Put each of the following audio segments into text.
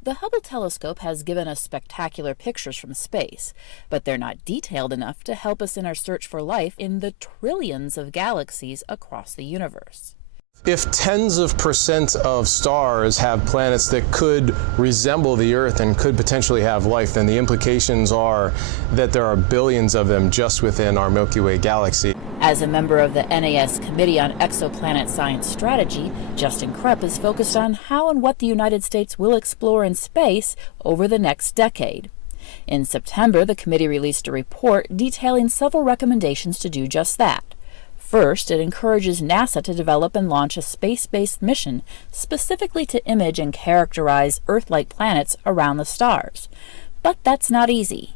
The Hubble telescope has given us spectacular pictures from space, but they're not detailed enough to help us in our search for life in the trillions of galaxies across the universe. If tens of percent of stars have planets that could resemble the Earth and could potentially have life, then the implications are that there are billions of them just within our Milky Way galaxy. As a member of the NAS Committee on Exoplanet Science Strategy, Justin Krepp is focused on how and what the United States will explore in space over the next decade. In September, the committee released a report detailing several recommendations to do just that. First, it encourages NASA to develop and launch a space-based mission specifically to image and characterize Earth-like planets around the stars. But that's not easy.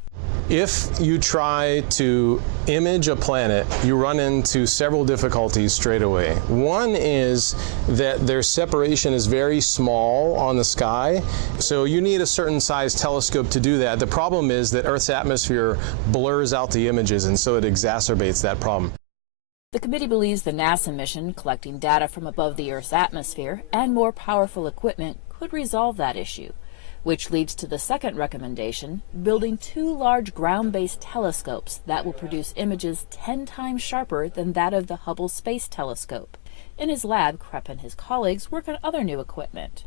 If you try to image a planet, you run into several difficulties straight away. One is that their separation is very small on the sky, so you need a certain size telescope to do that. The problem is that Earth's atmosphere blurs out the images, and so it exacerbates that problem. The committee believes the NASA mission, collecting data from above the Earth's atmosphere and more powerful equipment, could resolve that issue, which leads to the second recommendation, building 2 large ground-based telescopes that will produce images 10 times sharper than that of the Hubble Space Telescope. In his lab, Krepp and his colleagues work on other new equipment.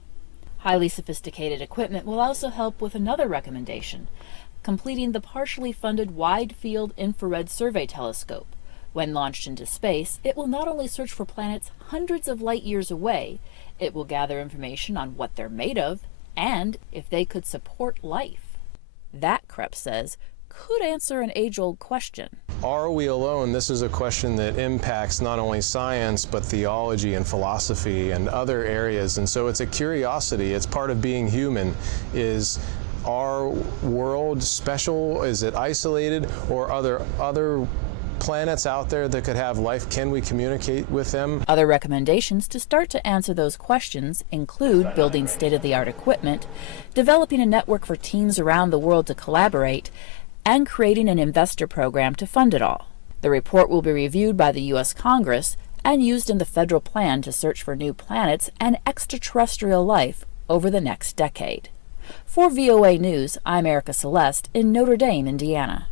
Highly sophisticated equipment will also help with another recommendation, completing the partially funded Wide Field Infrared Survey Telescope. When launched into space, it will not only search for planets hundreds of light years away, it will gather information on what they're made of and if they could support life. That, Krepp says, could answer an age-old question. Are we alone? This is a question that impacts not only science, but theology and philosophy and other areas. And so it's a curiosity. It's part of being human. Is our world special? Is it isolated? Or are there other planets out there that could have life? Can we communicate with them? Other recommendations to start to answer those questions include building state-of-the-art equipment, developing a network for teams around the world to collaborate, and creating an investor program to fund it all. The report will be reviewed by the U.S. Congress and used in the federal plan to search for new planets and extraterrestrial life over the next decade. For VOA News, I'm Erica Celeste in Notre Dame, Indiana.